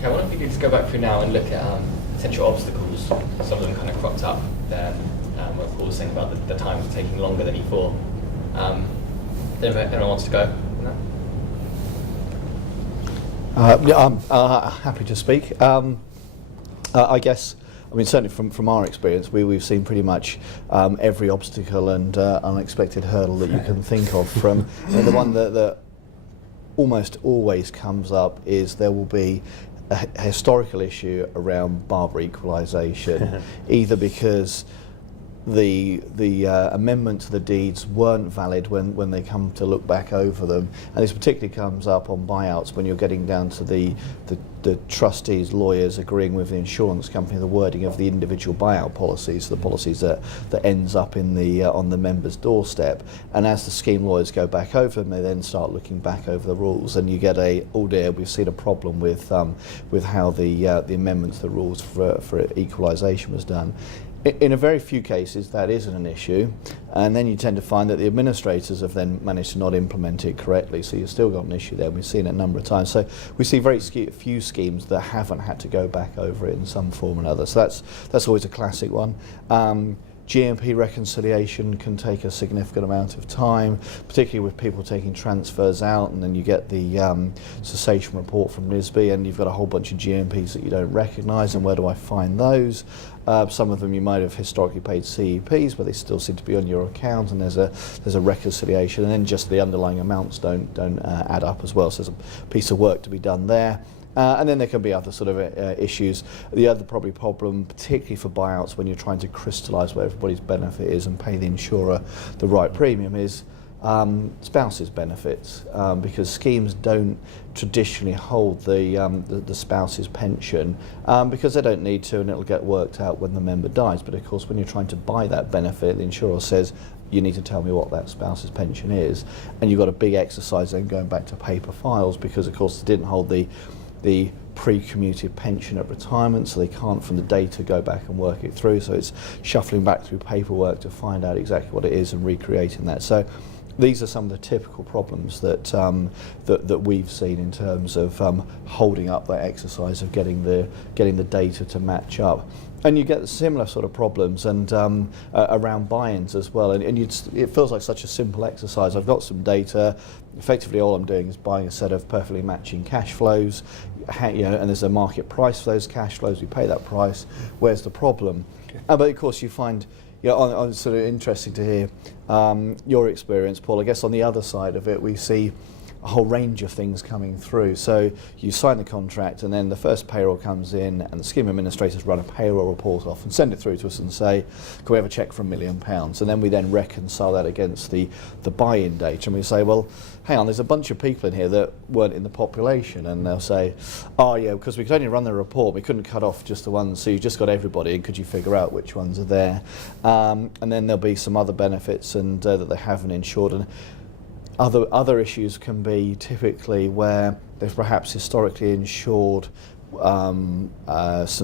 Okay, I wonder if we could just go back through now and look at potential obstacles. Some of them kind of cropped up there. What Paul was saying about the time taking longer than he thought. Anyone wants to go on that? Yeah, I'm happy to speak. I guess, I mean, certainly from our experience, we've seen pretty much every obstacle and unexpected hurdle that you can think of. From the one that almost always comes up is there will be a historical issue around Barber equalisation, either because the amendment to the deeds weren't valid when they come to look back over them, and this particularly comes up on buyouts when you're getting down to the trustees, lawyers agreeing with the insurance company the wording of the individual buyout policies, the policies that ends up in the on the member's doorstep. And as the scheme lawyers go back over them, they then start looking back over the rules, and you get oh dear, we've seen a problem with how the amendment to the rules for equalisation was done. In a very few cases that isn't an issue, and then you tend to find that the administrators have then managed to not implement it correctly, so you've still got an issue there. We've seen it a number of times. So we see very few schemes that haven't had to go back over it in some form or another. So that's always a classic one. GMP reconciliation can take a significant amount of time, particularly with people taking transfers out, and then you get the cessation report from NISB, and you've got a whole bunch of GMPs that you don't recognise, and where do I find those? Some of them you might have historically paid CEPs, but they still seem to be on your account, and there's a reconciliation, and then just the underlying amounts don't add up as well. So there's a piece of work to be done there. And then there can be other sort of issues. The other probably problem, particularly for buyouts, when you're trying to crystallise what everybody's benefit is and pay the insurer the right premium, is spouses' benefits, because schemes don't traditionally hold the spouse's pension because they don't need to, and it'll get worked out when the member dies. But of course, when you're trying to buy that benefit, the insurer says, you need to tell me what that spouse's pension is, and you've got a big exercise then going back to paper files, because of course they didn't hold the pre-commuted pension at retirement, so they can't from the data go back and work it through, so it's shuffling back through paperwork to find out exactly what it is and recreating that. So these are some of the typical problems that that we've seen in terms of holding up that exercise of getting the data to match up. And you get similar sort of problems and around buy-ins as well. And it feels like such a simple exercise. I've got some data. Effectively, all I'm doing is buying a set of perfectly matching cash flows, and there's a market price for those cash flows. We pay that price. Where's the problem? But of course, you find, it's sort of interesting to hear your experience, Paul. I guess on the other side of it, we see a whole range of things coming through. So you sign the contract, and then the first payroll comes in, and the scheme administrators run a payroll report off and send it through to us and say, can we have a cheque for £1 million? And then we then reconcile that against the buy-in date, and we say, well, hang on, there's a bunch of people in here that weren't in the population, and they'll say, oh yeah, because we could only run the report, we couldn't cut off just the ones, so you just got everybody, and could you figure out which ones are there? And then there'll be some other benefits and that they haven't insured. And other issues can be typically where they've perhaps historically insured some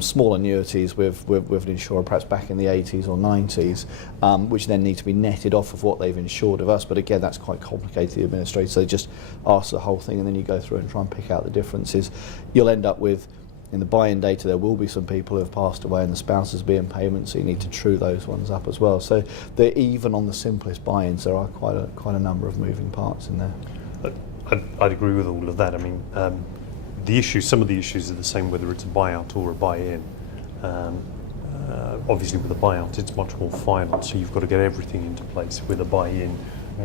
small annuities with an insurer perhaps back in the 80s or 90s, which then need to be netted off of what they've insured of us. But again, that's quite complicated, the administrator, so they just ask the whole thing, and then you go through and try and pick out the differences. You'll end up with, in the buy-in data, there will be some people who have passed away and the spouses be in payment, so you need to true those ones up as well. So even on the simplest buy-ins, there are quite a number of moving parts in there. I'd agree with all of that. I mean, some of the issues are the same whether it's a buyout or a buy-in. Obviously with a buyout, it's much more final, so you've got to get everything into place. With a buy-in,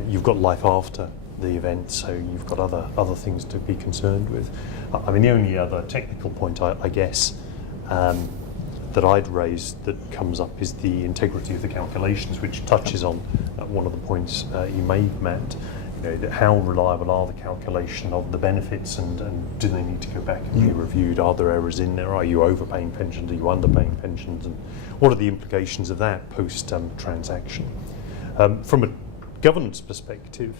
you've got life after the event, so you've got other things to be concerned with. I mean, the only other technical point, I guess, that I'd raise that comes up is the integrity of the calculations, which touches on one of the points you made, Matt. How reliable are the calculation of the benefits, and do they need to go back and be reviewed? Are there errors in there? Are you overpaying pensions? Are you underpaying pensions? And what are the implications of that post-transaction? From a governance perspective,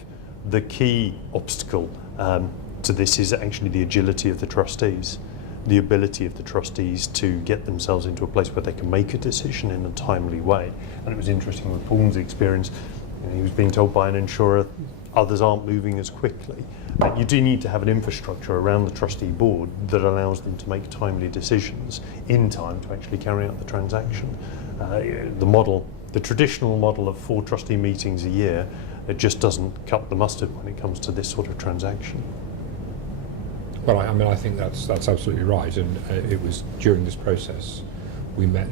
the key obstacle to this is actually the agility of the trustees, the ability of the trustees to get themselves into a place where they can make a decision in a timely way. And it was interesting with Paul's experience, he was being told by an insurer, others aren't moving as quickly. You do need to have an infrastructure around the trustee board that allows them to make timely decisions in time to actually carry out the transaction. The traditional model of 4 trustee meetings a year, it just doesn't cut the mustard when it comes to this sort of transaction. Well, I think that's absolutely right, and it was during this process we met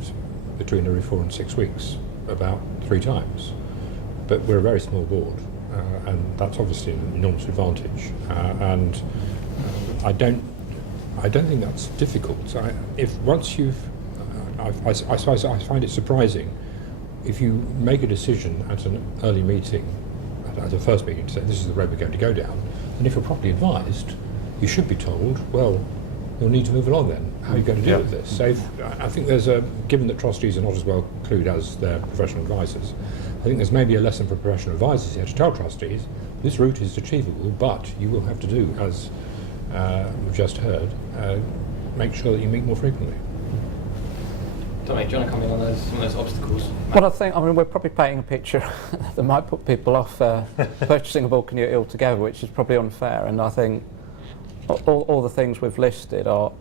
between every 4 and 6 weeks about 3 times. But we're a very small board, and that's obviously an enormous advantage. I don't think that's difficult. If once you've, I suppose I find it surprising if you make a decision at an early meeting, at the first meeting, to say this is the road we're going to go down, and if you're properly advised, you should be told, well, you'll need to move along then. How are you going to deal with this? So I think there's given that trustees are not as well clued as their professional advisors, I think there's maybe a lesson for professional advisors here to tell trustees this route is achievable, but you will have to do, as we've just heard, make sure that you meet more frequently. Dominic, do you want to comment on some of those obstacles? Well, we're probably painting a picture that might put people off purchasing a bulk annuity altogether, which is probably unfair. And I think all the things we've listed are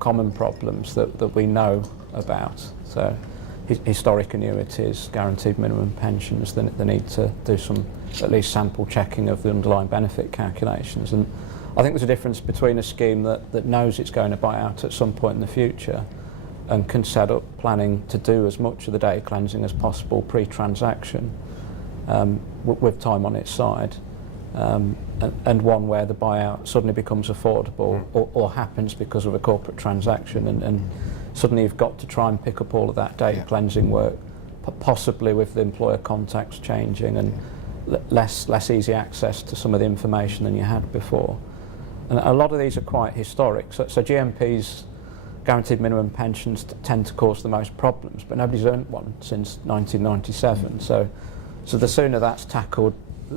common problems that we know about. So historic annuities, guaranteed minimum pensions, they need to do some at least sample checking of the underlying benefit calculations. And I think there's a difference between a scheme that knows it's going to buy out at some point in the future and can set up planning to do as much of the data cleansing as possible pre-transaction with time on its side, and one where the buyout suddenly becomes affordable or happens because of a corporate transaction, and suddenly you've got to try and pick up all of that data cleansing work, possibly with the employer contacts changing and less easy access to some of the information than you had before. And a lot of these are quite historic. So GMPs, guaranteed minimum pensions, tend to cause the most problems, but nobody's earned one since 1997. So the sooner that's tackled,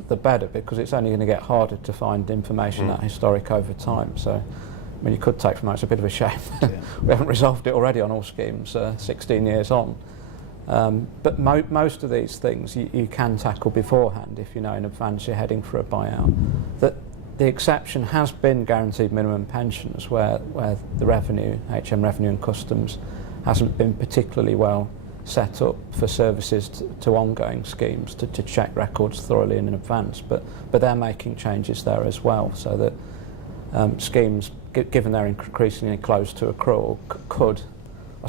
the better, because it's only going to get harder to find information that historic over time. So, I mean, you could take from that, it's a bit of a shame we haven't resolved it already on all schemes 16 years on. But most of these things you can tackle beforehand if you know in advance you're heading for a buyout. The exception has been guaranteed minimum pensions, where the revenue, HM Revenue and Customs, hasn't been particularly well set up for services to ongoing schemes to check records thoroughly in advance. But they're making changes there as well, so that schemes, given they're increasingly close to accrual, could,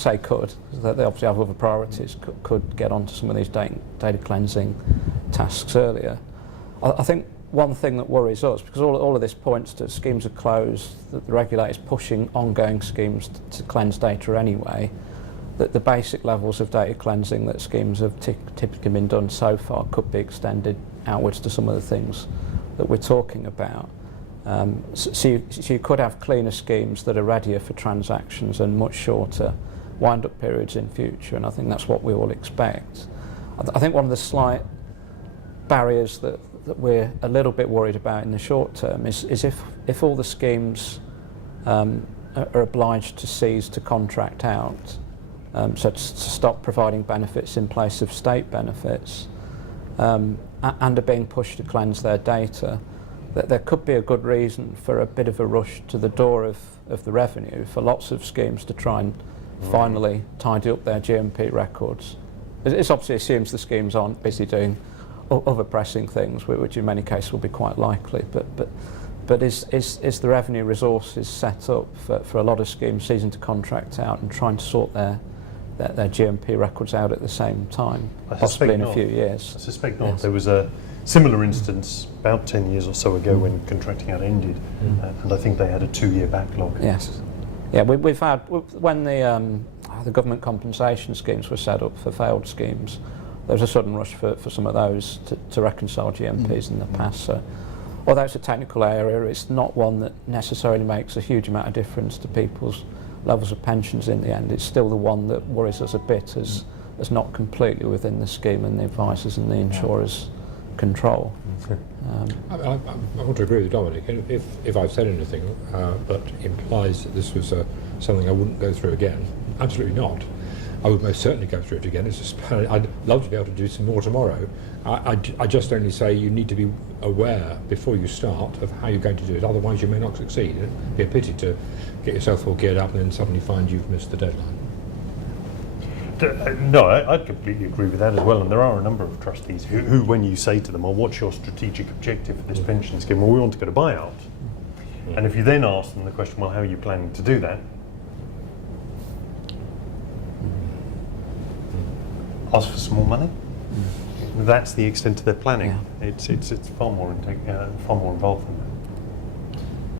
they obviously have other priorities, could get onto some of these data cleansing tasks earlier. I think one thing that worries us, because all of this points to schemes are closed, that the regulator's pushing ongoing schemes to cleanse data anyway, that the basic levels of data cleansing that schemes have typically been done so far could be extended outwards to some of the things that we're talking about. So you could have cleaner schemes that are readier for transactions and much shorter wind-up periods in future, and I think that's what we all expect. I think one of the slight barriers that we're a little bit worried about in the short term is if all the schemes are obliged to cease to contract out, so to stop providing benefits in place of state benefits, and are being pushed to cleanse their data, that there could be a good reason for a bit of a rush to the door of the revenue for lots of schemes to try and finally tidy up their GMP records. It obviously assumes the schemes aren't busy doing other pressing things, which in many cases will be quite likely. But is the revenue resources set up for a lot of schemes ceasing to contract out and trying to sort their GMP records out at the same time, possibly in a few years? I suspect not. Yes. There was a similar instance about 10 years or so ago when contracting out ended, and I think they had a 2-year backlog. Yes. Yeah, we've had, when the government compensation schemes were set up for failed schemes, there was a sudden rush for some of those to reconcile GMPs in the past. So, although it's a technical area, it's not one that necessarily makes a huge amount of difference to people's levels of pensions in the end. It's still the one that worries us a bit as not completely within the scheme and the advisors and the insurers' control. I want to agree with Dominic. If I've said anything that implies that this was something I wouldn't go through again, absolutely not. I would most certainly go through it again. It's just, I'd love to be able to do some more tomorrow. I just only say you need to be aware before you start of how you're going to do it, otherwise you may not succeed. It'd be a pity to get yourself all geared up and then suddenly find you've missed the deadline. No, I completely agree with that as well. And there are a number of trustees who when you say to them, well, what's your strategic objective for this pension scheme? Well, we want to go to buyout. And if you then ask them the question, well, how are you planning to do that? Ask for some more money. That's the extent of their planning. Yeah. It's far more involved than that.